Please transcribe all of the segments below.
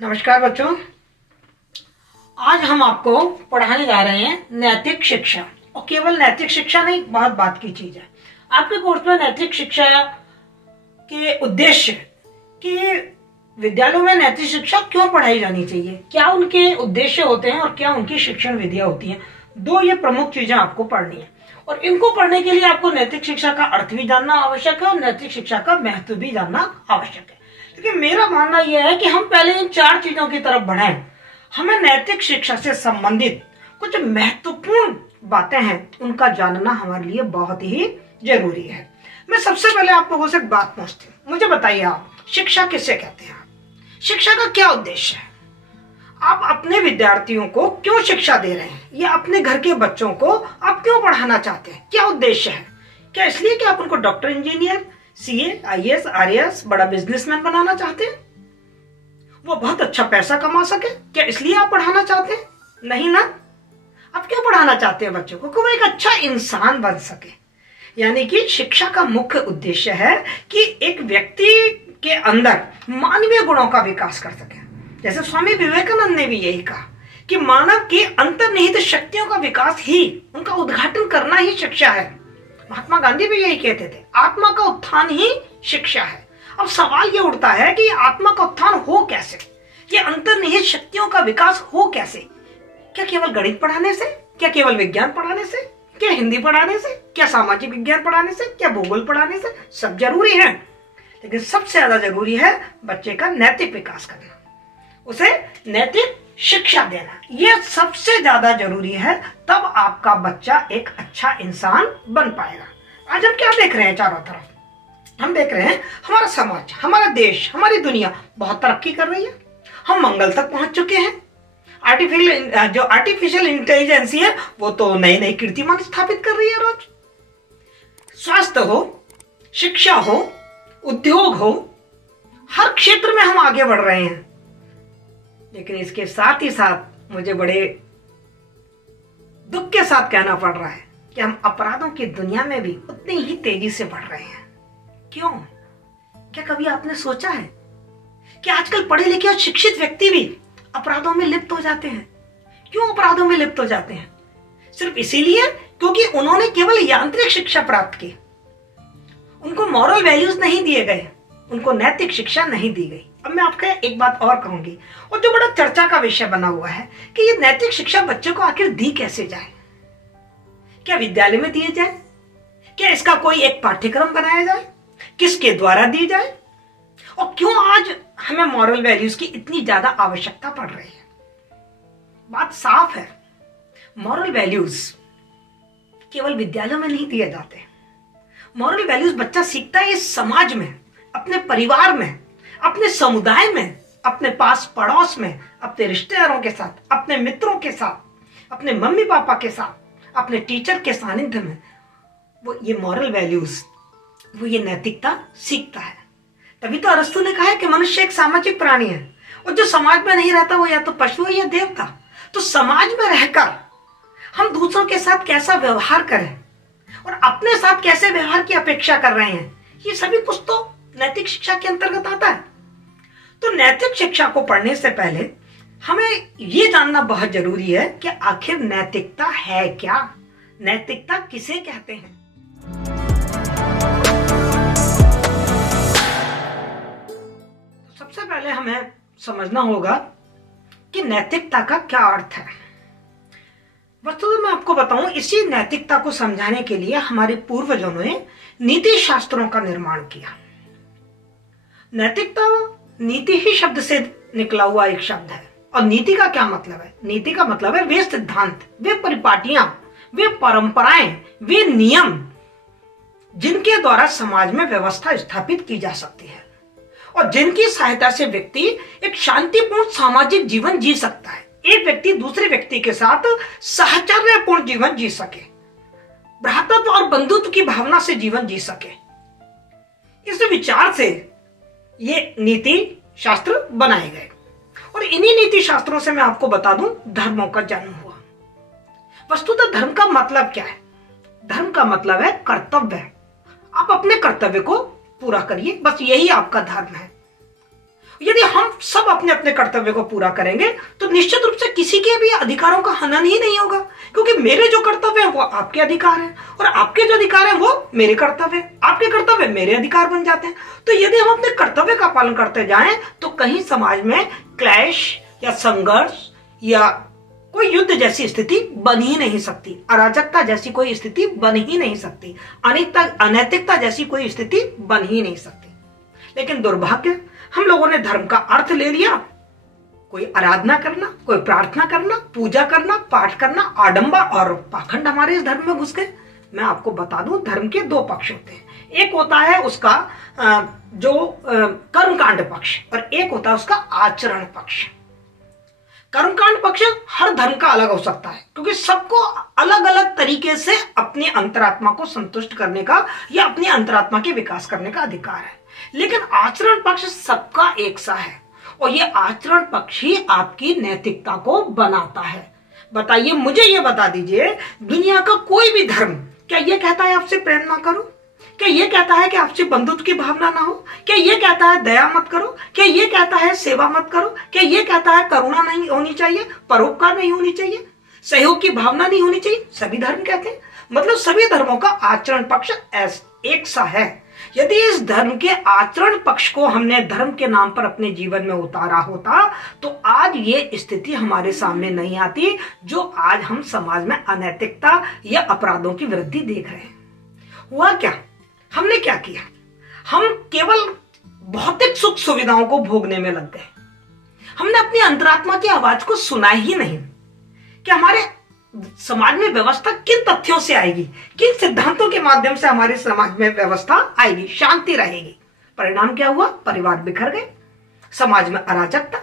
नमस्कार बच्चों। आज हम आपको पढ़ाने जा रहे हैं नैतिक शिक्षा। और केवल नैतिक शिक्षा नहीं, बहुत बात की चीज है। आपके कोर्स में नैतिक शिक्षा के उद्देश्य कि विद्यालयों में नैतिक शिक्षा क्यों पढ़ाई जानी चाहिए, क्या उनके उद्देश्य होते हैं और क्या उनकी शिक्षण विधियां होती हैं। दो ये प्रमुख चीजें आपको पढ़नी है और इनको पढ़ने के लिए आपको नैतिक शिक्षा का अर्थ भी जानना आवश्यक है और नैतिक शिक्षा का महत्व भी जानना आवश्यक है। लेकिन मेरा मानना यह है कि हम पहले इन चार चीजों की तरफ बढ़ें। हमें नैतिक शिक्षा से संबंधित कुछ महत्वपूर्ण बातें हैं, उनका जानना हमारे लिए बहुत ही जरूरी है। मैं सबसे पहले आप लोगों से एक बात पूछती हूँ, मुझे बताइए आप शिक्षा किसे कहते हैं? शिक्षा का क्या उद्देश्य है? आप अपने विद्यार्थियों को क्यों शिक्षा दे रहे हैं या अपने घर के बच्चों को आप क्यों पढ़ाना चाहते हैं? क्या उद्देश्य है? क्या इसलिए कि आप उनको doctor, engineer, CA, IAS, RAS, बड़ा बिजनेसमैन बनाना चाहते हैं, वो बहुत अच्छा पैसा कमा सके? क्या इसलिए आप पढ़ाना चाहते हैं? नहीं ना। आप क्यों पढ़ाना चाहते हैं बच्चों को? कि वो एक अच्छा इंसान बन सके। यानी कि शिक्षा का मुख्य उद्देश्य है कि एक व्यक्ति के अंदर मानवीय गुणों का विकास कर सके। जैसे स्वामी विवेकानंद ने भी यही कहा कि मानव की अंतर्निहित शक्तियों का विकास ही, उनका उद्घाटन करना ही शिक्षा है। महात्मा गांधी भी यही कहते थे, आत्मा का उत्थान ही शिक्षा है। अब सवाल ये उठता है कि आत्मा का उत्थान हो कैसे, ये अंतर्निहित शक्तियों का विकास हो कैसे? क्या केवल गणित पढ़ाने से? क्या केवल विज्ञान पढ़ाने से? क्या हिंदी पढ़ाने से? क्या सामाजिक विज्ञान पढ़ाने से? क्या भूगोल पढ़ाने से? सब जरूरी है, लेकिन सबसे ज्यादा जरूरी है बच्चे का नैतिक विकास करना, उसे नैतिक शिक्षा देना। यह सबसे ज्यादा जरूरी है, तब आपका बच्चा एक अच्छा इंसान बन पाएगा। आज हम क्या देख रहे हैं? चारों तरफ हम देख रहे हैं हमारा समाज, हमारा देश, हमारी दुनिया बहुत तरक्की कर रही है। हम मंगल तक पहुंच चुके हैं। आर्टिफिशियल इंटेलिजेंस है वो तो नई नई कीर्तिमान स्थापित कर रही है रोज। स्वास्थ्य हो, शिक्षा हो, उद्योग हो, हर क्षेत्र में हम आगे बढ़ रहे हैं। लेकिन इसके साथ ही साथ मुझे बड़े दुख के साथ कहना पड़ रहा है कि हम अपराधों की दुनिया में भी उतनी ही तेजी से बढ़ रहे हैं। क्यों? क्या कभी आपने सोचा है कि आजकल पढ़े लिखे और शिक्षित व्यक्ति भी अपराधों में लिप्त हो जाते हैं? क्यों अपराधों में लिप्त हो जाते हैं? सिर्फ इसीलिए क्योंकि उन्होंने केवल यांत्रिक शिक्षा प्राप्त की, उनको मॉरल वैल्यूज नहीं दिए गए, उनको नैतिक शिक्षा नहीं दी गई। अब मैं आपको एक बात और कहूंगी, और जो बड़ा चर्चा का विषय बना हुआ है कि ये नैतिक शिक्षा बच्चों को आखिर दी कैसे जाए? क्या विद्यालय में दिए जाए? क्या इसका कोई एक पाठ्यक्रम बनाया जाए? किसके द्वारा दी जाए? और क्यों आज हमें मॉरल वैल्यूज की इतनी ज्यादा आवश्यकता पड़ रही है? बात साफ है, मॉरल वैल्यूज केवल विद्यालयों में नहीं दिए जाते। मॉरल वैल्यूज बच्चा सीखता है इस समाज में, अपने परिवार में, अपने समुदाय में, अपने पास पड़ोस में, अपने रिश्तेदारों के साथ, अपने मित्रों के साथ, अपने मम्मी पापा के साथ, अपने टीचर के सानिध्य में। वो ये मॉरल वैल्यूज, वो ये नैतिकता सीखता है। तभी तो अरस्तु ने कहा है कि मनुष्य एक सामाजिक प्राणी है और जो समाज में नहीं रहता वो या तो पशु है या देवता। तो समाज में रहकर हम दूसरों के साथ कैसा व्यवहार करें और अपने साथ कैसे व्यवहार की अपेक्षा कर रहे हैं, ये सभी कुछ तो नैतिक शिक्षा के अंतर्गत आता है। तो नैतिक शिक्षा को पढ़ने से पहले हमें ये जानना बहुत जरूरी है कि आखिर नैतिकता है क्या, नैतिकता किसे कहते हैं। सबसे पहले हमें समझना होगा कि नैतिकता का क्या अर्थ है। वस्तुतः मैं आपको बताऊं, इसी नैतिकता को समझाने के लिए हमारे पूर्वजों ने नीति शास्त्रों का निर्माण किया। नैतिकता नीति ही शब्द से निकला हुआ एक शब्द है। और नीति का क्या मतलब है? नीति का मतलब है वे सिद्धांत, वे परिपाटियां, वे परंपराएं, वे नियम जिनके द्वारा समाज में व्यवस्था स्थापित की जा सकती है और जिनकी सहायता से व्यक्ति एक शांतिपूर्ण सामाजिक जीवन जी सकता है। एक व्यक्ति दूसरे व्यक्ति के साथ साहचर्यपूर्ण जीवन जी सके, भ्रातृत्व और बंधुत्व की भावना से जीवन जी सके। इस विचार से ये नीति शास्त्र बनाए गए। और इन्हीं नीति शास्त्रों से मैं आपको बता दूं, धर्मों का जन्म हुआ। वस्तुतः धर्म का मतलब क्या है? धर्म का मतलब है कर्तव्य। आप अपने कर्तव्य को पूरा करिए, बस यही आपका धर्म है। यदि हम सब अपने अपने कर्तव्य को पूरा करेंगे तो निश्चित रूप से किसी के भी अधिकारों का हनन ही नहीं होगा, क्योंकि मेरे जो कर्तव्य है वो आपके अधिकार है और आपके जो अधिकार है वो मेरे कर्तव्य है, आपके कर्तव्य मेरे अधिकार बन जाते हैं। तो यदि हम अपने कर्तव्य का पालन करते जाएं तो कहीं समाज में क्लैश या संघर्ष या कोई युद्ध जैसी स्थिति बन ही नहीं सकती, अराजकता जैसी कोई स्थिति बन ही नहीं सकती, अनैतिकता जैसी कोई स्थिति बन ही नहीं सकती। लेकिन दुर्भाग्य, हम लोगों ने धर्म का अर्थ ले लिया, कोई आराधना करना, कोई प्रार्थना करना, पूजा करना, पाठ करना, आडंबर और पाखंड हमारे इस धर्म में घुस गए। मैं आपको बता दूं, धर्म के दो पक्ष होते हैं। एक होता है उसका जो कर्मकांड पक्ष और एक होता है उसका आचरण पक्ष। कर्मकांड पक्ष हर धर्म का अलग हो सकता है, क्योंकि सबको अलग अलग तरीके से अपनी अंतरात्मा को संतुष्ट करने का या अपनी अंतरात्मा के विकास करने का अधिकार है। लेकिन आचरण पक्ष सबका एक सा है और ये आचरण पक्ष ही आपकी नैतिकता को बनाता है। बताइए, मुझे ये बता दीजिए, दुनिया का कोई भी धर्म क्या ये कहता है आपसे प्रेम ना करो? क्या ये कहता है कि आपसे बंधुत्व की भावना ना हो? क्या ये कहता है दया मत करो? क्या ये कहता है सेवा मत करो? क्या ये कहता है करुणा नहीं होनी चाहिए, परोपकार नहीं होनी चाहिए, सहयोग की भावना नहीं होनी चाहिए? सभी धर्म कहते हैं। मतलब सभी धर्मों का आचरण पक्ष एक सा है। यदि इस धर्म के आचरण पक्ष को हमने धर्म के नाम पर अपने जीवन में उतारा होता तो आज ये स्थिति हमारे सामने नहीं आती जो आज हम समाज में अनैतिकता या अपराधों की वृद्धि देख रहे हैं। हुआ क्या? हमने क्या किया? हम केवल भौतिक सुख सुविधाओं को भोगने में लग गए। हमने अपनी अंतरात्मा की आवाज को सुना ही नहीं कि हमारे समाज में व्यवस्था किन तथ्यों से आएगी, किन सिद्धांतों के माध्यम से हमारे समाज में व्यवस्था आएगी, शांति रहेगी। परिणाम क्या हुआ? परिवार बिखर गए, समाज में अराजकता,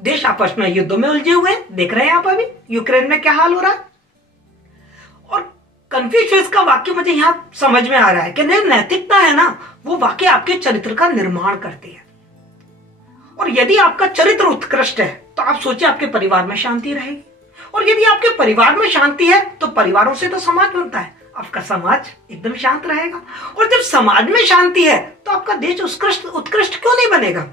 देश आपस में युद्धों में उलझे हुए। देख रहे हैं आप अभी यूक्रेन में क्या हाल हो रहा है। और कन्फ्यूशियस का वाक्य मुझे यहां समझ में आ रहा है कि नैतिकता है ना, वो वाक्य आपके चरित्र का निर्माण करती है। और यदि आपका चरित्र उत्कृष्ट है तो आप सोचिए आपके परिवार में शांति रहेगी, और यदि आपके परिवार में शांति है तो परिवारों से तो समाज बनता है, आपका समाज एकदम शांत रहेगा। और जब समाज में शांति है तो आपका देश उत्कृष्ट क्यों नहीं बनेगा?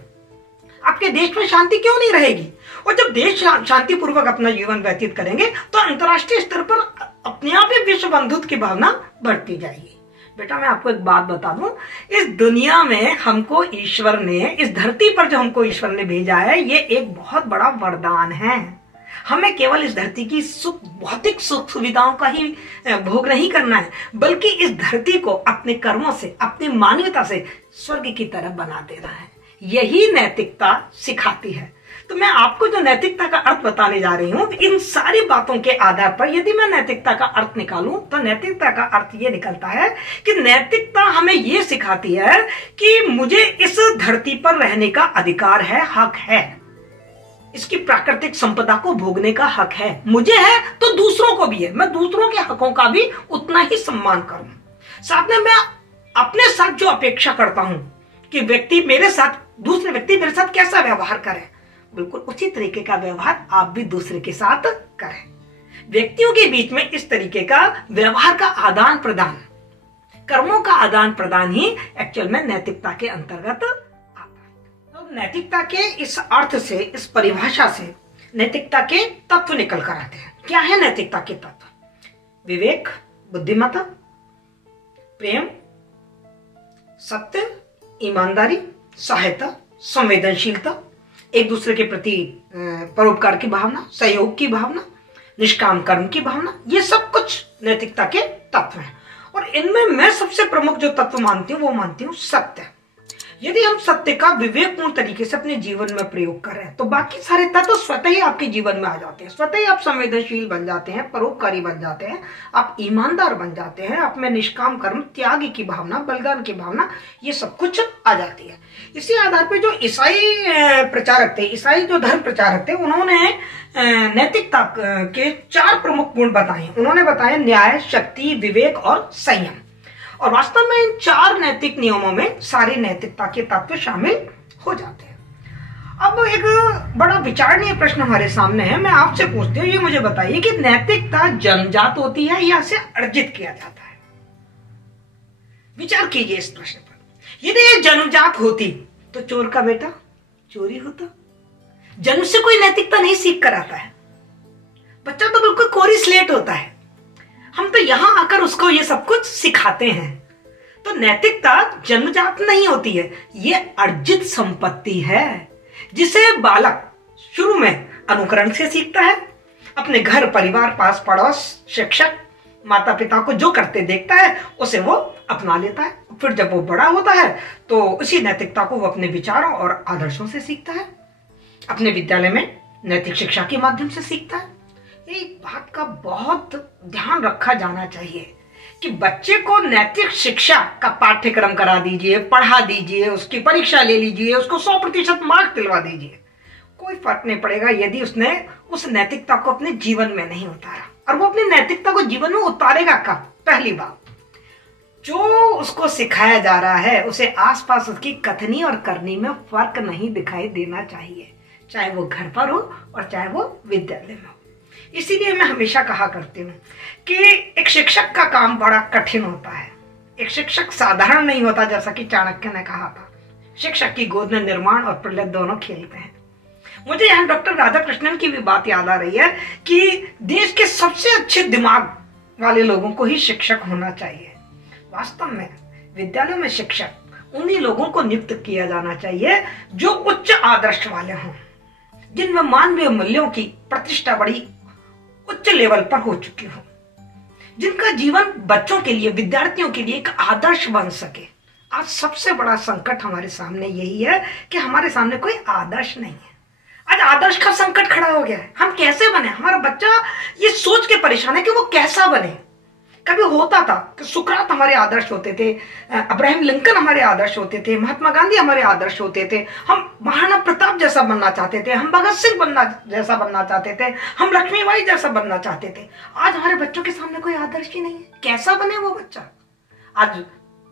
आपके देश में शांति क्यों नहीं रहेगी? और जब देश शांतिपूर्वक अपना जीवन व्यतीत करेंगे तो अंतर्राष्ट्रीय स्तर पर अपने आप ही विश्व बंधुत्व की भावना बढ़ती जाएगी। बेटा, मैं आपको एक बात बता दूं, इस दुनिया में हमको ईश्वर ने, इस धरती पर जो हमको ईश्वर ने भेजा है, ये एक बहुत बड़ा वरदान है। हमें केवल इस धरती की भौतिक सुख सुविधाओं का ही भोग नहीं करना है, बल्कि इस धरती को अपने कर्मों से, अपनी मानवता से स्वर्ग की तरह बना देना है। यही नैतिकता सिखाती है। तो मैं आपको जो नैतिकता का अर्थ बताने जा रही हूं, इन सारी बातों के आधार पर यदि मैं नैतिकता का अर्थ निकालूं तो नैतिकता का अर्थ ये निकलता है कि नैतिकता हमें ये सिखाती है कि मुझे इस धरती पर रहने का अधिकार है, हक है, इसकी प्राकृतिक संपदा को भोगने का हक है। मुझे है तो दूसरों को भी है, मैं दूसरों के हकों का भी उतना ही सम्मान करूं। साथ में मैं अपने साथ जो अपेक्षा करता हूं कि दूसरे व्यक्ति मेरे साथ कैसा व्यवहार करे, बिल्कुल उसी तरीके का व्यवहार आप भी दूसरे के साथ करें। व्यक्तियों के बीच में इस तरीके का व्यवहार का आदान प्रदान, कर्मों का आदान प्रदान ही एक्चुअल में नैतिकता के अंतर्गत आता है। तो नैतिकता के इस अर्थ से, इस परिभाषा से नैतिकता के तत्व निकल कर आते हैं। क्या है नैतिकता के तत्व? विवेक, बुद्धिमत्ता, प्रेम, सत्य, ईमानदारी, सहायता, संवेदनशीलता, एक दूसरे के प्रति परोपकार की भावना, सहयोग की भावना, निष्काम कर्म की भावना, ये सब कुछ नैतिकता के तत्व हैं। और इनमें मैं सबसे प्रमुख जो तत्व मानती हूँ वो मानती हूँ सत्य। यदि हम सत्य का विवेकपूर्ण तरीके से अपने जीवन में प्रयोग कर रहे हैं तो बाकी सारे तत्व स्वतः ही आपके जीवन में आ जाते हैं। स्वतः ही आप संवेदनशील बन जाते हैं, परोपकारी बन जाते हैं, आप ईमानदार बन जाते हैं, आप में निष्काम कर्म, त्याग की भावना, बलिदान की भावना, ये सब कुछ आ जाती है। इसी आधार पर जो ईसाई प्रचारक थे, ईसाई जो धर्म प्रचारक थे, उन्होंने नैतिकता के 4 प्रमुख गुण बताए। उन्होंने बताए न्याय, शक्ति, विवेक और संयम। और वास्तव में इन 4 नैतिक नियमों में सारी नैतिकता के तत्व शामिल हो जाते हैं। अब एक बड़ा विचारणीय प्रश्न हमारे सामने है, मैं आपसे पूछती हूँ, ये मुझे बताइए कि नैतिकता जन्मजात होती है या इसे अर्जित किया जाता है? विचार कीजिए इस प्रश्न पर। यदि ये जन्मजात होती तो चोर का बेटा, चोरी हो तो? जन्म से कोई नैतिकता नहीं सीख कर आता है, बच्चा तो बिल्कुल कोरी स्लेट होता है। हम तो यहां आकर उसको ये सब कुछ सिखाते हैं। तो नैतिकता जन्मजात नहीं होती है, ये अर्जित संपत्ति है जिसे बालक शुरू में अनुकरण से सीखता है। अपने घर परिवार पास पड़ोस शिक्षक माता पिता को जो करते देखता है उसे वो अपना लेता है। फिर जब वो बड़ा होता है तो उसी नैतिकता को वो अपने विचारों और आदर्शों से सीखता है, अपने विद्यालय में नैतिक शिक्षा के माध्यम से सीखता है। एक बात का बहुत ध्यान रखा जाना चाहिए कि बच्चे को नैतिक शिक्षा का पाठ्यक्रम करा दीजिए, पढ़ा दीजिए, उसकी परीक्षा ले लीजिए, उसको 100% मार्क दिलवा दीजिए, कोई फर्क नहीं पड़ेगा यदि उसने उस नैतिकता को अपने जीवन में नहीं उतारा। और वो अपनी नैतिकता को जीवन में उतारेगा कब? पहली बात, जो उसको सिखाया जा रहा है उसे आसपास उसकी कथनी और करनी में फर्क नहीं दिखाई देना चाहिए, चाहे वो घर पर हो और चाहे वो विद्यालय में हो। इसीलिए मैं हमेशा कहा करती हूँ कि एक शिक्षक का काम बड़ा कठिन होता है। एक शिक्षक साधारण नहीं होता, जैसा कि चाणक्य ने कहा था। शिक्षक की गोद में निर्माण और प्रलय दोनों खेलते हैं। मुझे यहाँ डॉक्टर राधाकृष्णन की भी बात याद आ रही है कि देश के सबसे अच्छे दिमाग वाले लोगों को ही शिक्षक होना चाहिए। वास्तव में विद्यालयों में शिक्षक उन्हीं लोगों को नियुक्त किया जाना चाहिए जो उच्च आदर्श वाले हों, जिनमें मानवीय मूल्यों की प्रतिष्ठा बड़ी उच्च लेवल पर हो चुकी हो, जिनका जीवन बच्चों के लिए, विद्यार्थियों के लिए एक आदर्श बन सके। आज सबसे बड़ा संकट हमारे सामने यही है कि हमारे सामने कोई आदर्श नहीं है। आज आदर्श का संकट खड़ा हो गया है। हम कैसे बने? हमारा बच्चा ये सोच के परेशान है कि वो कैसा बने। कभी होता था कि सुकरात हमारे आदर्श होते थे, अब्राहम लिंकन हमारे आदर्श होते थे, महात्मा गांधी हमारे आदर्श होते थे, हम महाराणा प्रताप जैसा बनना चाहते थे, हम भगत सिंह जैसा बनना चाहते थे, हम लक्ष्मीबाई जैसा बनना चाहते थे। आज हमारे बच्चों के सामने कोई आदर्श ही नहीं है। कैसा बने वो बच्चा? आज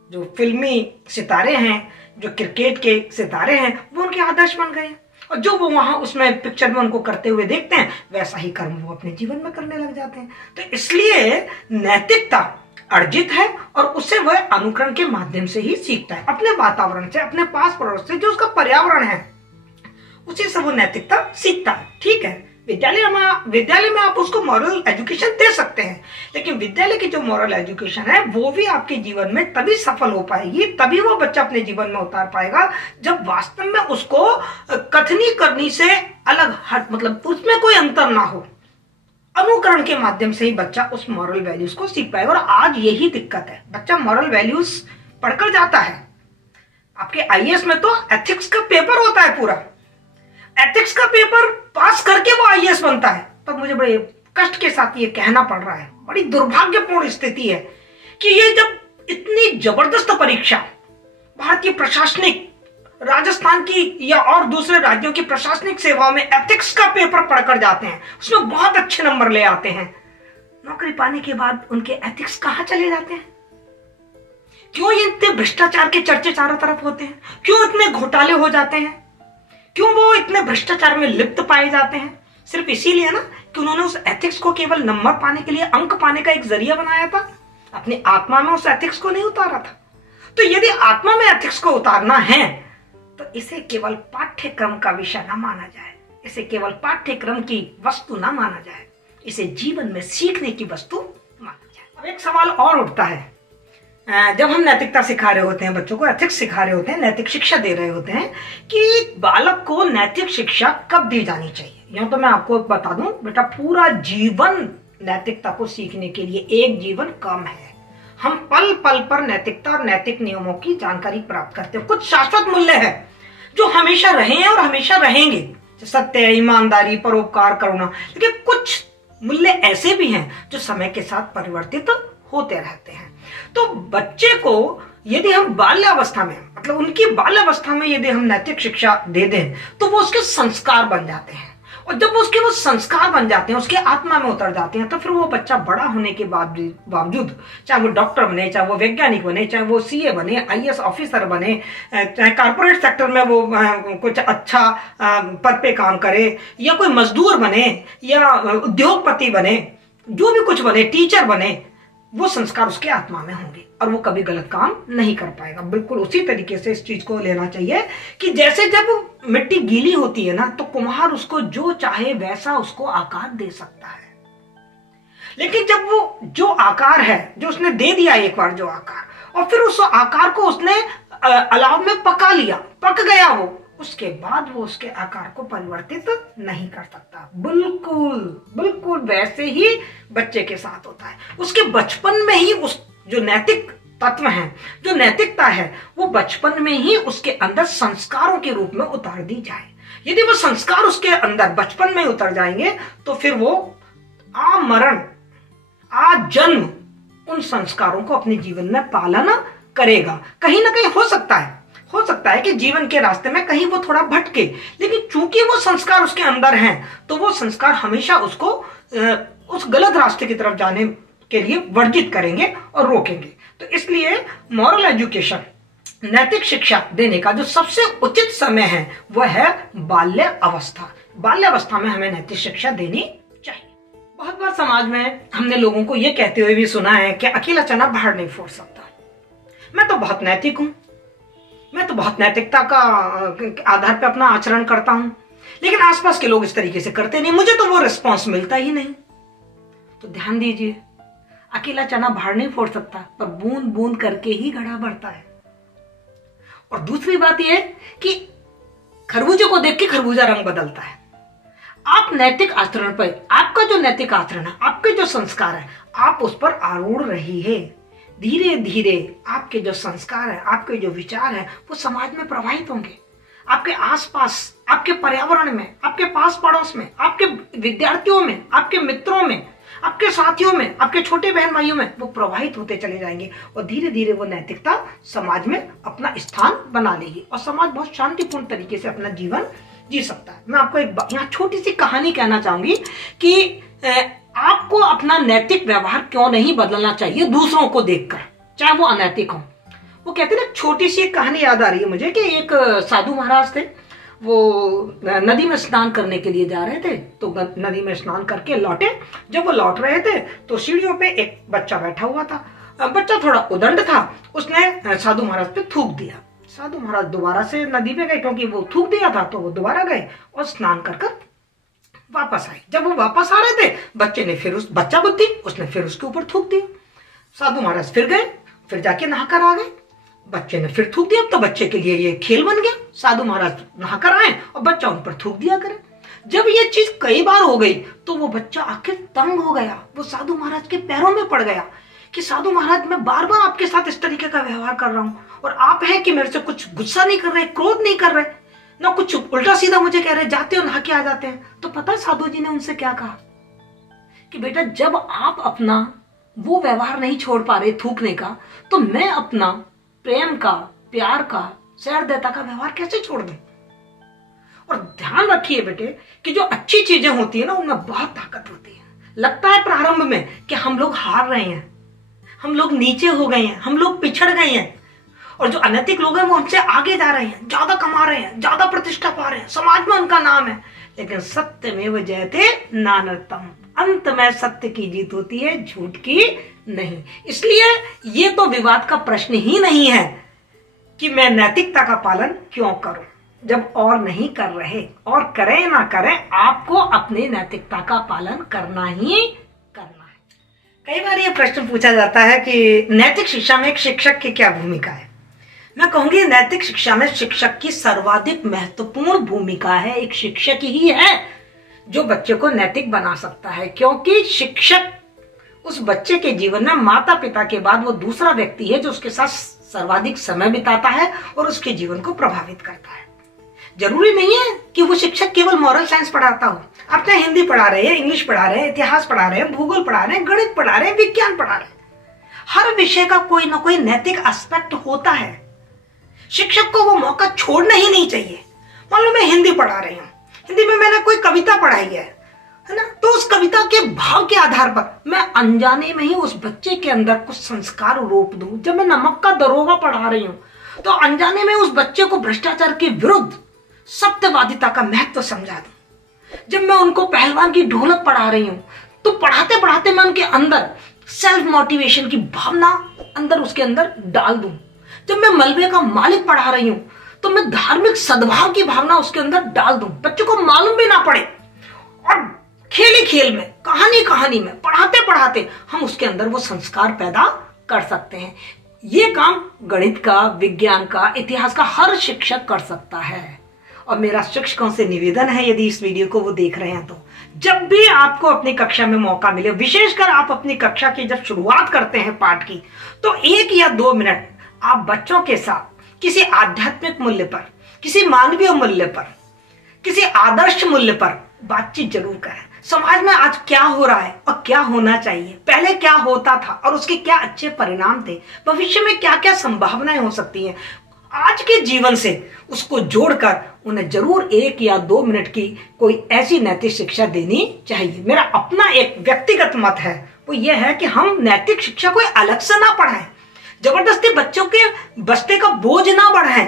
जो फिल्मी सितारे हैं, जो क्रिकेट के सितारे हैं, वो उनके आदर्श बन गए हैं, और जो वो वहां उसमें पिक्चर में उनको करते हुए देखते हैं वैसा ही कर्म वो अपने जीवन में करने लग जाते हैं। तो इसलिए नैतिकता अर्जित है और उसे वह अनुकरण के माध्यम से ही सीखता है, अपने वातावरण से, अपने पास पड़ोस से, जो उसका पर्यावरण है उसी से वो नैतिकता सीखता है। ठीक है, विद्यालय में आप उसको मॉरल एजुकेशन दे सकते हैं, लेकिन विद्यालय की जो मॉरल एजुकेशन है वो भी आपके जीवन में तभी सफल हो पाएगी, तभी वो बच्चा अपने जीवन में उतार पाएगा जब वास्तव में उसको कथनी करनी से अलग हट, मतलब उसमें कोई अंतर ना हो। अनुकरण के माध्यम से ही बच्चा उस मॉरल वैल्यूज को सीख पाएगा। और आज यही दिक्कत है, बच्चा मॉरल वैल्यूज पढ़कर जाता है। आपके आईएएस में तो एथिक्स का पेपर होता है, पूरा एथिक्स का पेपर पास करके वो आईएएस बनता है। तो मुझे बड़े कष्ट के साथ ये कहना पड़ रहा है, बड़ी दुर्भाग्यपूर्ण स्थिति है कि ये जब इतनी जबरदस्त परीक्षा भारतीय प्रशासनिक, राजस्थान की या और दूसरे राज्यों की प्रशासनिक सेवाओं में एथिक्स का पेपर पढ़कर जाते हैं, उसमें बहुत अच्छे नंबर ले आते हैं, नौकरी पाने के बाद उनके एथिक्स कहां चले जाते हैं? क्यों ये इतने भ्रष्टाचार के चर्चे चारों तरफ होते हैं? क्यों इतने घोटाले हो जाते हैं? क्यों वो इतने भ्रष्टाचार में लिप्त पाए जाते हैं? सिर्फ इसीलिए ना कि उन्होंने उस एथिक्स को केवल नंबर पाने के लिए, अंक पाने का एक जरिया बनाया था, अपनी आत्मा में उस एथिक्स को नहीं उतारा था। तो यदि आत्मा में एथिक्स को उतारना है तो इसे केवल पाठ्यक्रम का विषय ना माना जाए, इसे केवल पाठ्यक्रम की वस्तु ना माना जाए, इसे जीवन में सीखने की वस्तु माना जाए। अब एक सवाल और उठता है, जब हम नैतिकता सिखा रहे होते हैं, बच्चों को एथिक्स सिखा रहे होते हैं, नैतिक शिक्षा दे रहे होते हैं, कि बालक को नैतिक शिक्षा कब दी जानी चाहिए? यूं तो मैं आपको बता दूं बेटा, पूरा जीवन नैतिकता को सीखने के लिए एक जीवन कम है। हम पल पल पर नैतिकता और नैतिक नियमों की जानकारी प्राप्त करते हैं। कुछ शाश्वत मूल्य है जो हमेशा रहे हैं और हमेशा रहेंगे, सत्य, ईमानदारी, परोपकार, करुणा। लेकिन कुछ मूल्य ऐसे भी हैं जो समय के साथ परिवर्तित होते रहते हैं। तो बच्चे को यदि हम बाल्यावस्था में, मतलब उनकी बाल्यावस्था में यदि हम नैतिक शिक्षा दे दें तो वो उसके संस्कार बन जाते हैं, और जब उसके वो संस्कार बन जाते हैं, उसके आत्मा में उतर जाते हैं, तो फिर वो बच्चा बड़ा होने के बावजूद चाहे वो डॉक्टर बने, चाहे वो वैज्ञानिक बने, चाहे वो सीए बने, आईएएस ऑफिसर बने, चाहे कॉर्पोरेट सेक्टर में वो कुछ अच्छा पद पे काम करे, या कोई मजदूर बने, या उद्योगपति बने, जो भी कुछ बने, टीचर बने, वो संस्कार उसके आत्मा में होंगे और वो कभी गलत काम नहीं कर पाएगा। बिल्कुल उसी तरीके से इस चीज को लेना चाहिए कि जैसे जब मिट्टी गीली होती है ना, तो कुम्हार उसको जो चाहे वैसा उसको आकार दे सकता है, लेकिन जब वो जो आकार है जो उसने दे दिया एक बार जो आकार, और फिर उस आकार को उसने अलाव में पका लिया, पक गया वो, उसके बाद वो उसके आकार को परिवर्तित नहीं कर सकता। बिल्कुल बिल्कुल वैसे ही बच्चे के साथ होता है। उसके बचपन में ही उस जो नैतिक तत्व है, जो नैतिकता है, वो बचपन में ही उसके अंदर संस्कारों के रूप में उतार दी जाए। यदि वो संस्कार उसके अंदर बचपन में उतर जाएंगे तो फिर वो आमरण आजन्म उन संस्कारों को अपने जीवन में पालन करेगा। कहीं ना कहीं हो सकता है कि जीवन के रास्ते में कहीं वो थोड़ा भटके, लेकिन चूंकि वो संस्कार उसके अंदर हैं तो वो संस्कार हमेशा उसको उस गलत रास्ते की तरफ जाने के लिए वर्जित करेंगे और रोकेंगे। तो इसलिए मॉरल एजुकेशन, नैतिक शिक्षा देने का जो सबसे उचित समय है वह है बाल्य अवस्था। बाल्य अवस्था में हमें नैतिक शिक्षा देनी चाहिए। बहुत बार समाज में हमने लोगों को यह कहते हुए भी सुना है कि अकेला चना बाहर नहीं फोड़ सकता। मैं तो बहुत नैतिक हूं, मैं तो बहुत नैतिकता का आधार पर अपना आचरण करता हूं, लेकिन आसपास के लोग इस तरीके से करते नहीं, मुझे तो वो रिस्पॉन्स मिलता ही नहीं। तो ध्यान दीजिए, अकेला चना बाहर नहीं फोड़ सकता, पर बूंद बूंद करके ही घड़ा भरता है। और दूसरी बात यह कि खरबूजे को देख के खरबूजा रंग बदलता है। आप नैतिक आचरण पर, आपका जो नैतिक आचरण है, आपके जो संस्कार है, आप उस पर आरूढ़ रहिए। धीरे धीरे आपके जो संस्कार है, आपके जो विचार है, वो समाज में प्रवाहित होंगे। आपके आसपास, आपके पर्यावरण में, आपके पास पड़ोस में, आपके विद्यार्थियों में, आपके मित्रों में, आपके साथियों में, आपके छोटे बहन भाइयों में वो प्रवाहित होते चले जाएंगे और धीरे धीरे वो नैतिकता समाज में अपना स्थान बना लेगी और समाज बहुत शांतिपूर्ण तरीके से अपना जीवन जी सकता है। मैं आपको एक यहाँ छोटी सी कहानी कहना चाहूंगी कि आपको अपना नैतिक व्यवहार क्यों नहीं बदलना चाहिए दूसरों को देखकर, चाहे वो अनैतिक हो। वो कहते हैं ना, छोटी सी एक कहानी याद आ रही है मुझे कि एक साधु महाराज थे, वो नदी में स्नान करने के लिए जा रहे थे। तो नदी में स्नान करके लौटे। जब वो लौट रहे थे तो सीढ़ियों पे एक बच्चा बैठा हुआ था। बच्चा थोड़ा उदंड था, उसने साधु महाराज पे थूक दिया। साधु महाराज दोबारा से नदी में गए, क्योंकि वो थूक दिया था तो वो दोबारा गए और स्नान कर वापस आए। जब वो वापस आ रहे थे, बच्चे ने फिर बच्चा बुद्धि, उसने फिर उसके ऊपर थूक दिया। साधु महाराज फिर गए, फिर जाके नहाकर आ गए। बच्चे ने फिर थूक दिया, तो बच्चे के लिए ये खेल बन गया। साधु महाराज नहाकर आए और बच्चा उन पर थूक दिया करे। जब ये चीज कई बार हो गई तो वो बच्चा आखिर तंग हो गया, वो साधु महाराज के पैरों में पड़ गया कि साधु महाराज, मैं बार बार आपके साथ इस तरीके का व्यवहार कर रहा हूं और आप हैं कि मेरे से कुछ गुस्सा नहीं कर रहे, क्रोध नहीं कर रहे, ना कुछ उल्टा सीधा मुझे कह रहे, जाते हो नहा के आ जाते हैं। तो पता है साधु जी ने उनसे क्या कहा कि बेटा, जब आप अपना वो व्यवहार नहीं छोड़ पा रहे थूकने का, तो मैं अपना प्रेम का, प्यार का, सहृदयता का व्यवहार कैसे छोड़ दूं। और ध्यान रखिए बेटे कि जो अच्छी चीजें होती है ना, उनमें बहुत ताकत होती है। लगता है प्रारंभ में कि हम लोग हार रहे हैं, हम लोग नीचे हो गए हैं, हम लोग पिछड़ गए हैं, और जो अनैतिक लोग हैं वो हमसे आगे जा रहे हैं, ज्यादा कमा रहे हैं, ज्यादा प्रतिष्ठा पा रहे हैं, समाज में उनका नाम है। लेकिन सत्य में वो जयते नानृतम, अंत में सत्य की जीत होती है, झूठ की नहीं। इसलिए ये तो विवाद का प्रश्न ही नहीं है कि मैं नैतिकता का पालन क्यों करूं, जब और नहीं कर रहे, और करें ना करें, आपको अपनी नैतिकता का पालन करना ही करना है। कई बार ये प्रश्न पूछा जाता है कि नैतिक शिक्षा में एक शिक्षक की क्या भूमिका है। मैं कहूंगी नैतिक शिक्षा में शिक्षक की सर्वाधिक महत्वपूर्ण भूमिका है। एक शिक्षक ही है जो बच्चे को नैतिक बना सकता है, क्योंकि शिक्षक उस बच्चे के जीवन में माता पिता के बाद वो दूसरा व्यक्ति है जो उसके साथ सर्वाधिक समय बिताता है और उसके जीवन को प्रभावित करता है। जरूरी नहीं है कि वो शिक्षक केवल मॉरल साइंस पढ़ाता हो। आप चाहे हिंदी पढ़ा रहे हैं, इंग्लिश पढ़ा रहे हैं, इतिहास पढ़ा रहे हैं, भूगोल पढ़ा रहे हैं, गणित पढ़ा रहे हैं, विज्ञान पढ़ा रहे हैं, हर विषय का कोई ना कोई नैतिक एस्पेक्ट होता है। शिक्षक को वो मौका छोड़ना ही नहीं चाहिए। मान लो मैं हिंदी पढ़ा रही हूँ, हिंदी में मैंने कोई कविता पढ़ाई है ना, तो उस कविता के भाव के आधार पर मैं अनजाने में ही उस बच्चे के अंदर कुछ संस्कार रोप दूं। जब मैं नमक का दरोगा पढ़ा रही हूँ तो अनजाने में उस बच्चे को भ्रष्टाचार के विरुद्ध सत्यवादिता का महत्व समझा दूं। जब मैं उनको पहलवान की ढोलक पढ़ा रही हूँ तो पढ़ाते पढ़ाते मैं उनके अंदर सेल्फ मोटिवेशन की भावना अंदर उसके अंदर डाल दूं। जब मैं मलबे का मालिक पढ़ा रही हूं तो मैं धार्मिक सद्भाव की भावना उसके अंदर डाल दूं, बच्चों को मालूम भी ना पड़े, और खेल ही खेल में, कहानी कहानी में, पढ़ाते पढ़ाते हम उसके अंदर वो संस्कार पैदा कर सकते हैं। ये काम गणित का, विज्ञान का, इतिहास का हर शिक्षक कर सकता है। और मेरा शिक्षकों से निवेदन है, यदि इस वीडियो को वो देख रहे हैं तो जब भी आपको अपनी कक्षा में मौका मिले, विशेषकर आप अपनी कक्षा की जब शुरुआत करते हैं पाठ की, तो 1 या 2 मिनट आप बच्चों के साथ किसी आध्यात्मिक मूल्य पर, किसी मानवीय मूल्य पर, किसी आदर्श मूल्य पर बातचीत जरूर करें। समाज में आज क्या हो रहा है और क्या होना चाहिए, पहले क्या होता था और उसके क्या अच्छे परिणाम थे, भविष्य में क्या क्या संभावनाएं हो सकती हैं, आज के जीवन से उसको जोड़कर उन्हें जरूर 1 या 2 मिनट की कोई ऐसी नैतिक शिक्षा देनी चाहिए। मेरा अपना एक व्यक्तिगत मत है, वो ये है कि हम नैतिक शिक्षा कोई अलग से ना पढ़ाएं, जबरदस्ती बच्चों के बस्ते का बोझ ना बढ़ाएं,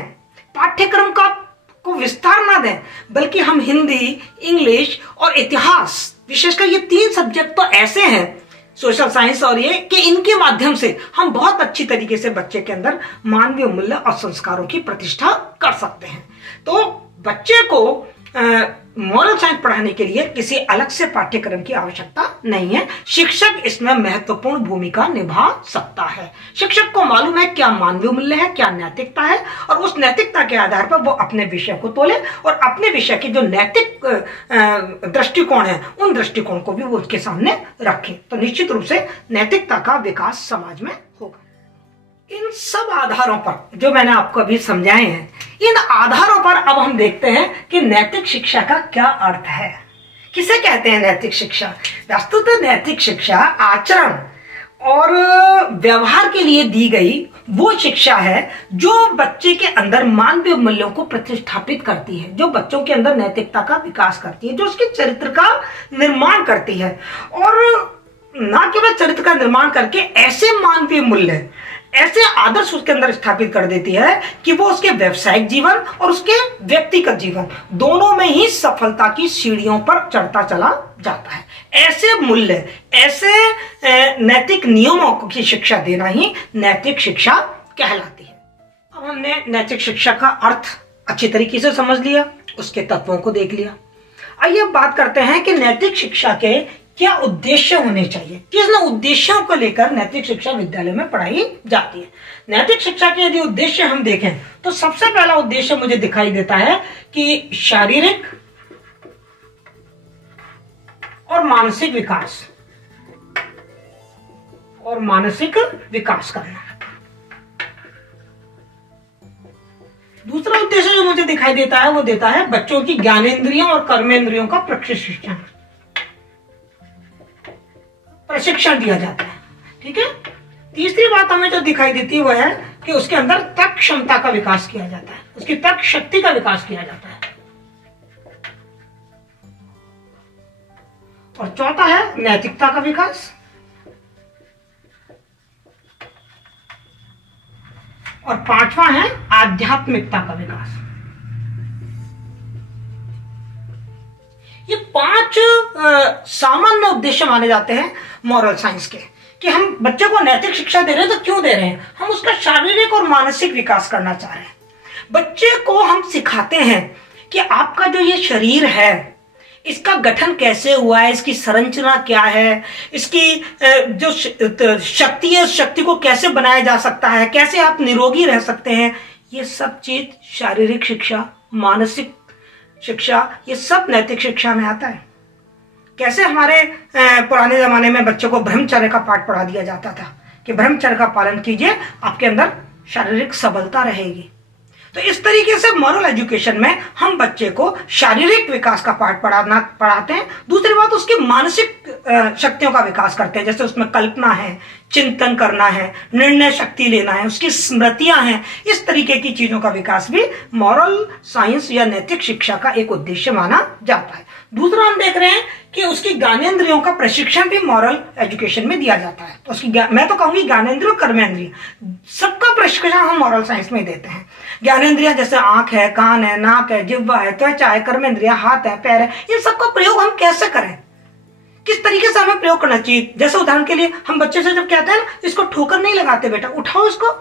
पाठ्यक्रम को विस्तार ना दें, बल्कि हम हिंदी, इंग्लिश और इतिहास, विशेषकर ये 3 सब्जेक्ट तो ऐसे हैं, सोशल साइंस और ये, कि इनके माध्यम से हम बहुत अच्छी तरीके से बच्चे के अंदर मानवीय मूल्य और संस्कारों की प्रतिष्ठा कर सकते हैं। तो बच्चे को मॉरल साइंस पढ़ाने के लिए किसी अलग से पाठ्यक्रम की आवश्यकता नहीं है। शिक्षक इसमें महत्वपूर्ण भूमिका निभा सकता है। शिक्षक को मालूम है क्या मानवीय मूल्य है, क्या नैतिकता है, और उस नैतिकता के आधार पर वो अपने विषय को तोले और अपने विषय की जो नैतिक दृष्टिकोण है उन दृष्टिकोण को भी वो उसके सामने रखे। तो निश्चित रूप से नैतिकता का विकास समाज में होगा। इन सब आधारों पर जो मैंने आपको अभी समझाए हैं, इन आधारों पर अब हम देखते हैं कि नैतिक शिक्षा का क्या अर्थ है। किसे कहते हैं नैतिक शिक्षा? वस्तुतः नैतिक शिक्षा आचरण और व्यवहार के लिए दी गई वो शिक्षा है जो बच्चे के अंदर मानवीय मूल्यों को प्रतिष्ठापित करती है, जो बच्चों के अंदर नैतिकता का विकास करती है, जो उसके चरित्र का निर्माण करती है, और ना केवल चरित्र का निर्माण करके ऐसे मानवीय मूल्य, ऐसे आदर्श उसके अंदर स्थापित कर देती है कि वो उसके व्यवसायिक जीवन और उसके व्यक्तिगत जीवन दोनों में ही सफलता की सीढ़ियों पर चढ़ता चला जाता है। ऐसे मूल्य, ऐसे नैतिक नियमों की शिक्षा देना ही नैतिक शिक्षा कहलाती है। अब हमने नैतिक शिक्षा का अर्थ अच्छी तरीके से समझ लिया, उसके तत्वों को देख लिया। आइए बात करते हैं कि नैतिक शिक्षा के क्या उद्देश्य होने चाहिए, किन उद्देश्यों को लेकर नैतिक शिक्षा विद्यालय में पढ़ाई जाती है। नैतिक शिक्षा के यदि उद्देश्य हम देखें तो सबसे पहला उद्देश्य मुझे दिखाई देता है कि शारीरिक और मानसिक विकास करना। दूसरा उद्देश्य जो मुझे दिखाई देता है वो देता है बच्चों की ज्ञानेंद्रियों और कर्मेंद्रियों का प्रशिक्षण दिया जाता है। ठीक है। तीसरी बात हमें जो दिखाई देती है वो है कि उसके अंदर तर्क क्षमता का विकास किया जाता है, उसकी तर्क शक्ति का विकास किया जाता है। और चौथा है नैतिकता का विकास, और पांचवा है आध्यात्मिकता का विकास। ये 5 सामान्य उद्देश्य माने जाते हैं मॉरल साइंस के, कि हम बच्चे को नैतिक शिक्षा दे रहे हैं तो क्यों दे रहे हैं? हम उसका शारीरिक और मानसिक विकास करना चाह रहे हैं। बच्चे को हम सिखाते हैं कि आपका जो ये शरीर है इसका गठन कैसे हुआ है, इसकी संरचना क्या है, इसकी जो शक्ति है उस शक्ति को कैसे बनाया जा सकता है, कैसे आप निरोगी रह सकते हैं। ये सब चीज शारीरिक शिक्षा, मानसिक शिक्षा, ये सब नैतिक शिक्षा में आता है। कैसे हमारे पुराने जमाने में बच्चों को ब्रह्मचर्य का पाठ पढ़ा दिया जाता था कि ब्रह्मचर्य का पालन कीजिए, आपके अंदर शारीरिक सबलता रहेगी। तो इस तरीके से मॉरल एजुकेशन में हम बच्चे को शारीरिक विकास का पाठ पढ़ाते हैं। दूसरी बात, उसकी मानसिक शक्तियों का विकास करते हैं, जैसे उसमें कल्पना है, चिंतन करना है, निर्णय शक्ति लेना है, उसकी स्मृतियां हैं। इस तरीके की चीजों का विकास भी मॉरल साइंस या नैतिक शिक्षा का एक उद्देश्य माना जाता है। दूसरा हम देख रहे हैं कि उसकी ज्ञानेंद्रियों का प्रशिक्षण भी मॉरल एजुकेशन में दिया जाता है। तो उसकी मैं तो कहूंगी ज्ञानेंद्रिय, कर्मेंद्रिय, सबका प्रशिक्षण हम मॉरल साइंस में देते हैं। ज्ञानेंद्रिय जैसे आंख है, कान है, नाक है, जिह्वा है, त्वचा है, कर्मेंद्रिय हाथ है, पैर है, इन सबका प्रयोग हम कैसे करें, किस तरीके से हमें प्रयोग करना चाहिए। जैसे उदाहरण के लिए हम बच्चे से जब कहते हैं ना, इसको ठोकर नहीं लगाते बेटा, उठाओ इसको,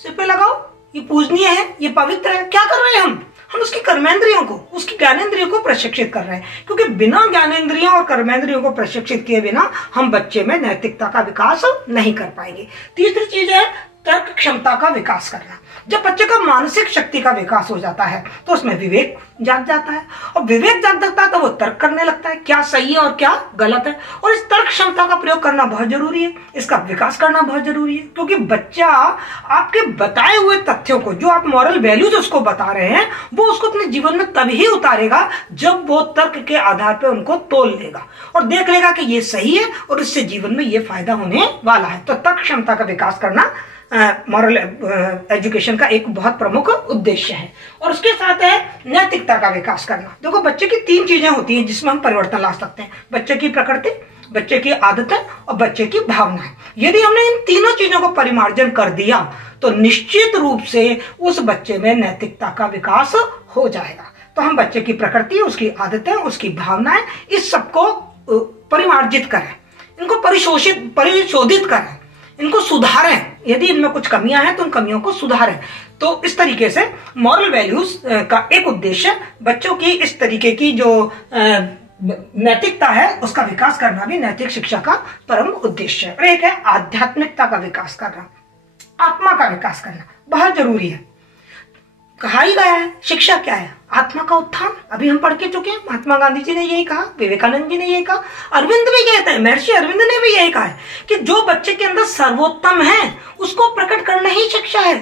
सिर पे लगाओ, ये पूजनीय है, ये पवित्र है। क्या कर रहे हैं हम उसकी कर्मेंद्रियों को, उसकी ज्ञानेंद्रियों को प्रशिक्षित कर रहे हैं, क्योंकि बिना ज्ञानेंद्रियों और कर्मेंद्रियों को प्रशिक्षित किए बिना हम बच्चे में नैतिकता का विकास नहीं कर पाएंगे। तीसरी चीज है तर्क क्षमता का विकास करना। जब बच्चे का मानसिक शक्ति का विकास हो जाता है तो उसमें विवेक जाग जाता है, और विवेक जाग जाता है तो वो तर्क करने लगता है, क्या सही है और क्या गलत है। और इस तर्क क्षमता का प्रयोग करना बहुत जरूरी है, इसका विकास करना बहुत जरूरी है, क्योंकि बच्चा आपके बताए हुए तथ्यों को, जो आप मॉरल वैल्यूज उसको बता रहे हैं, वो उसको अपने जीवन में तभी उतारेगा जब वो तर्क के आधार पर उनको तोल लेगा और देख लेगा कि ये सही है और इससे जीवन में ये फायदा होने वाला है। तो तर्क क्षमता का विकास करना मॉरल एजुकेशन का एक बहुत प्रमुख उद्देश्य है। और उसके साथ है नैतिकता का विकास करना। देखो, बच्चे की 3 चीजें होती हैं जिसमें हम परिवर्तन ला सकते हैं: बच्चे की प्रकृति, बच्चे की आदतें और बच्चे की भावनाएं। यदि हमने इन तीनों चीजों को परिमार्जन कर दिया तो निश्चित रूप से उस बच्चे में नैतिकता का विकास हो जाएगा। तो हम बच्चे की प्रकृति, उसकी आदतें, उसकी भावनाएं, इस सबको परिमार्जित करें, इनको परिशोधित करें, इनको सुधारें। यदि इनमें कुछ कमियां हैं तो उन कमियों को सुधारें। तो इस तरीके से मॉरल वैल्यूज का एक उद्देश्य बच्चों की इस तरीके की जो नैतिकता है उसका विकास करना भी नैतिक शिक्षा का परम उद्देश्य है। और एक है आध्यात्मिकता का विकास करना, आत्मा का विकास करना बहुत जरूरी है। कहा ही गया है, शिक्षा क्या है? आत्मा का उत्थान। अभी हम पढ़ के चुके हैं, महात्मा गांधी जी ने यही कहा, विवेकानंद जी ने यही कहा, अरविंद भी कहते हैं, महर्षि अरविंद ने भी यही कहा है कि जो बच्चे के अंदर सर्वोत्तम है उसको प्रकट करना ही शिक्षा है,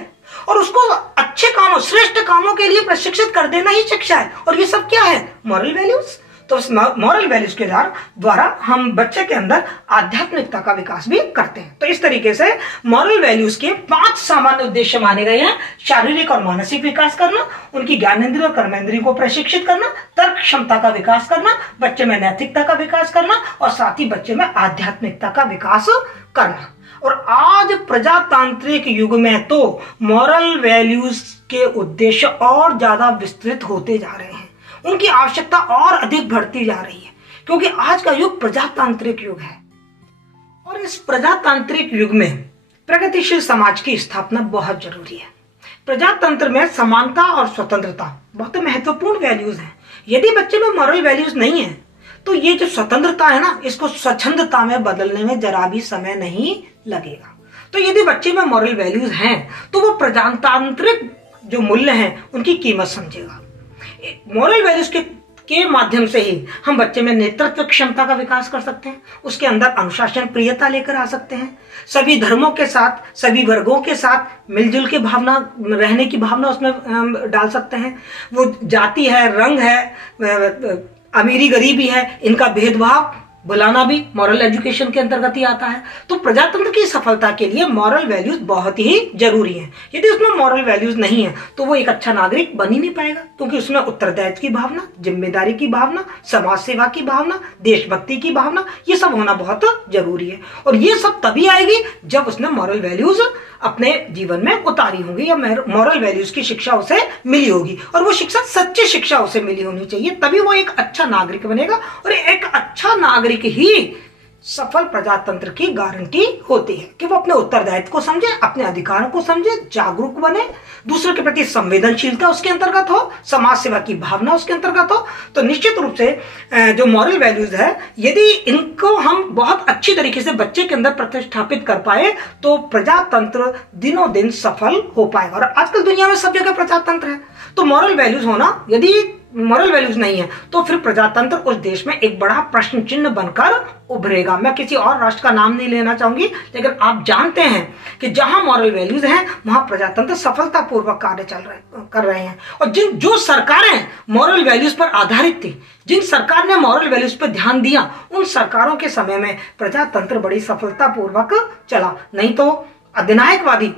और उसको अच्छे कामों, श्रेष्ठ कामों के लिए प्रशिक्षित कर देना ही शिक्षा है। और ये सब क्या है? Moral values. तो इस मॉरल वैल्यूज के द्वारा हम बच्चे के अंदर आध्यात्मिकता का विकास भी करते हैं। तो इस तरीके से मॉरल वैल्यूज के 5 सामान्य उद्देश्य माने गए हैं: शारीरिक और मानसिक विकास करना, उनकी ज्ञानेंद्रिय और कर्मेंद्रिय को प्रशिक्षित करना, तर्क क्षमता का विकास करना, बच्चे में नैतिकता का विकास करना, और साथ ही बच्चे में आध्यात्मिकता का विकास करना। और आज प्रजातांत्रिक युग में तो मॉरल वैल्यूज के उद्देश्य और ज्यादा विस्तृत होते जा रहे हैं, उनकी आवश्यकता और अधिक बढ़ती जा रही है, क्योंकि आज का युग प्रजातांत्रिक युग है। और इस प्रजातांत्रिक युग में प्रगतिशील समाज की स्थापना बहुत जरूरी है। प्रजातंत्र में समानता और स्वतंत्रता बहुत महत्वपूर्ण वैल्यूज हैं। यदि बच्चे में मॉरल वैल्यूज नहीं है तो ये जो स्वतंत्रता है ना, इसको स्वच्छंदता में बदलने में जरा भी समय नहीं लगेगा। तो यदि बच्चे में मॉरल वैल्यूज हैं तो वो प्रजातांत्रिक जो मूल्य हैं उनकी कीमत समझेगा। मॉरल वैल्यूज के माध्यम से ही हम बच्चे में नेतृत्व क्षमता का विकास कर सकते हैं, उसके अंदर अनुशासन प्रियता लेकर आ सकते हैं, सभी धर्मों के साथ, सभी वर्गों के साथ मिलजुल के भावना, रहने की भावना उसमें डाल सकते हैं। वो जाति है, रंग है, अमीरी गरीबी है, इनका भेदभाव बुलाना भी मॉरल एजुकेशन के अंतर्गत ही आता है। तो प्रजातंत्र की सफलता के लिए मॉरल वैल्यूज बहुत ही जरूरी हैं। यदि उसमें मॉरल वैल्यूज नहीं है तो वो एक अच्छा नागरिक बन ही नहीं पाएगा, क्योंकि उसमें उत्तरदायित्व की भावना, जिम्मेदारी की भावना, समाज सेवा की भावना, देशभक्ति की भावना, ये सब होना बहुत जरूरी है। और ये सब तभी आएगी जब उसने मॉरल वैल्यूज अपने जीवन में उतारी होंगी या मॉरल वैल्यूज की शिक्षा उसे मिली होगी, और वो शिक्षा सच्ची शिक्षा उसे मिली होनी चाहिए, तभी वो एक अच्छा नागरिक बनेगा। और एक अच्छा नागरिक ही सफल प्रजातंत्र की गारंटी होती है कि वो अपने उत्तरदायित्व को समझे, अपने अधिकारों को समझे, जागरूक बने, दूसरों के प्रति संवेदनशीलता उसके अंतर्गत हो, समाज सेवा की भावना उसके अंतर्गत हो। तो निश्चित रूप से जो मॉरल वैल्यूज है, यदि इनको हम बहुत अच्छी तरीके से बच्चे के अंदर प्रतिष्ठापित कर पाए तो प्रजातंत्र दिनों दिन सफल हो पाएगा। और आजकल दुनिया में सब जगह प्रजातंत्र है, तो मॉरल वैल्यूज होना, यदि मॉरल वैल्यूज नहीं है तो फिर प्रजातंत्र उस देश में एक बड़ा प्रश्न चिन्ह बनकर उभरेगा। मैं किसी और राष्ट्र का नाम नहीं लेना चाहूंगी, लेकिन आप जानते हैं कि जहां मॉरल वैल्यूज हैं वहां प्रजातंत्र सफलतापूर्वक कार्य कर रहे हैं। और जो सरकारें मॉरल वैल्यूज पर आधारित थी, जिन सरकार ने मॉरल वैल्यूज पर ध्यान दिया, उन सरकारों के समय में प्रजातंत्र बड़ी सफलतापूर्वक चला। नहीं तो अधिनायकवादी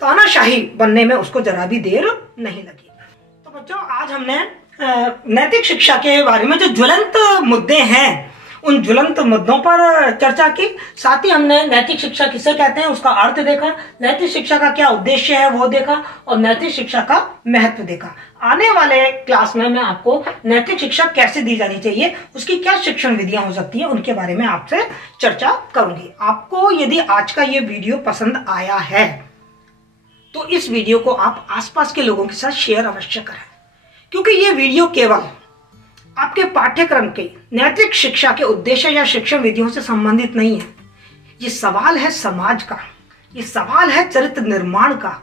तानाशाही बनने में उसको जरा भी देर नहीं लगी। तो बच्चों, आज हमने नैतिक शिक्षा के बारे में जो ज्वलंत मुद्दे हैं उन ज्वलंत मुद्दों पर चर्चा की। साथ ही हमने नैतिक शिक्षा किसे कहते हैं उसका अर्थ देखा, नैतिक शिक्षा का क्या उद्देश्य है वो देखा, और नैतिक शिक्षा का महत्व देखा। आने वाले क्लास में मैं आपको नैतिक शिक्षा कैसे दी जानी चाहिए, उसकी क्या शिक्षण विधियां हो सकती हैं, उनके बारे में आपसे चर्चा करूंगी। आपको यदि आज का ये वीडियो पसंद आया है तो इस वीडियो को आप आसपास के लोगों के साथ शेयर अवश्य करें, क्योंकि ये वीडियो केवल आपके पाठ्यक्रम के नैतिक शिक्षा के उद्देश्य या शिक्षण विधियों से संबंधित नहीं है। ये सवाल है समाज का, ये सवाल है चरित्र निर्माण का,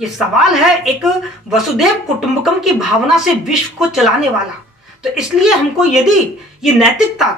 ये सवाल है एक वसुधैव कुटुंबकम की भावना से विश्व को चलाने वाला। तो इसलिए हमको यदि ये नैतिकता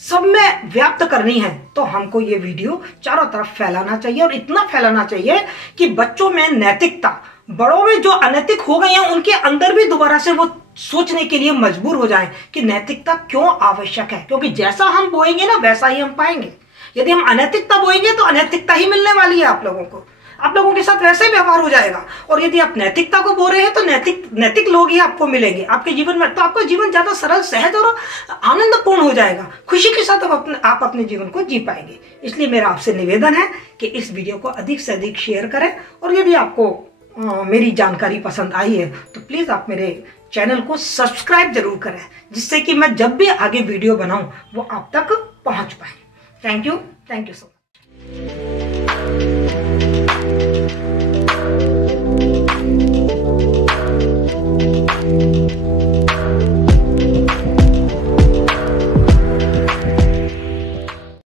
सब में व्याप्त करनी है तो हमको ये वीडियो चारों तरफ फैलाना चाहिए, और इतना फैलाना चाहिए कि बच्चों में नैतिकता, बड़ों में जो अनैतिक हो गए हैं उनके अंदर भी दोबारा से वो सोचने के लिए मजबूर हो जाएं कि नैतिकता क्यों आवश्यक है। क्योंकि जैसा हम बोएंगे ना वैसा ही हम पाएंगे। यदि हम अनैतिकता बोएंगे तो अनैतिकता ही मिलने वाली है आप लोगों को, आप लोगों के साथ वैसे ही व्यवहार हो जाएगा। और यदि आप नैतिकता को बो रहे हैं तो नैतिक लोग ही आपको मिलेंगे आपके जीवन में, तो आपका जीवन ज्यादा सरल, सहज और आनंदपूर्ण हो जाएगा। खुशी के साथ आप अपने जीवन को जी पाएंगे। इसलिए मेरा आपसे निवेदन है कि इस वीडियो को अधिक से अधिक शेयर करें, और यदि आपको मेरी जानकारी पसंद आई है तो प्लीज आप मेरे चैनल को सब्सक्राइब जरूर करें, जिससे कि मैं जब भी आगे वीडियो बनाऊं वो आप तक पहुंच पाए। Thank you so much.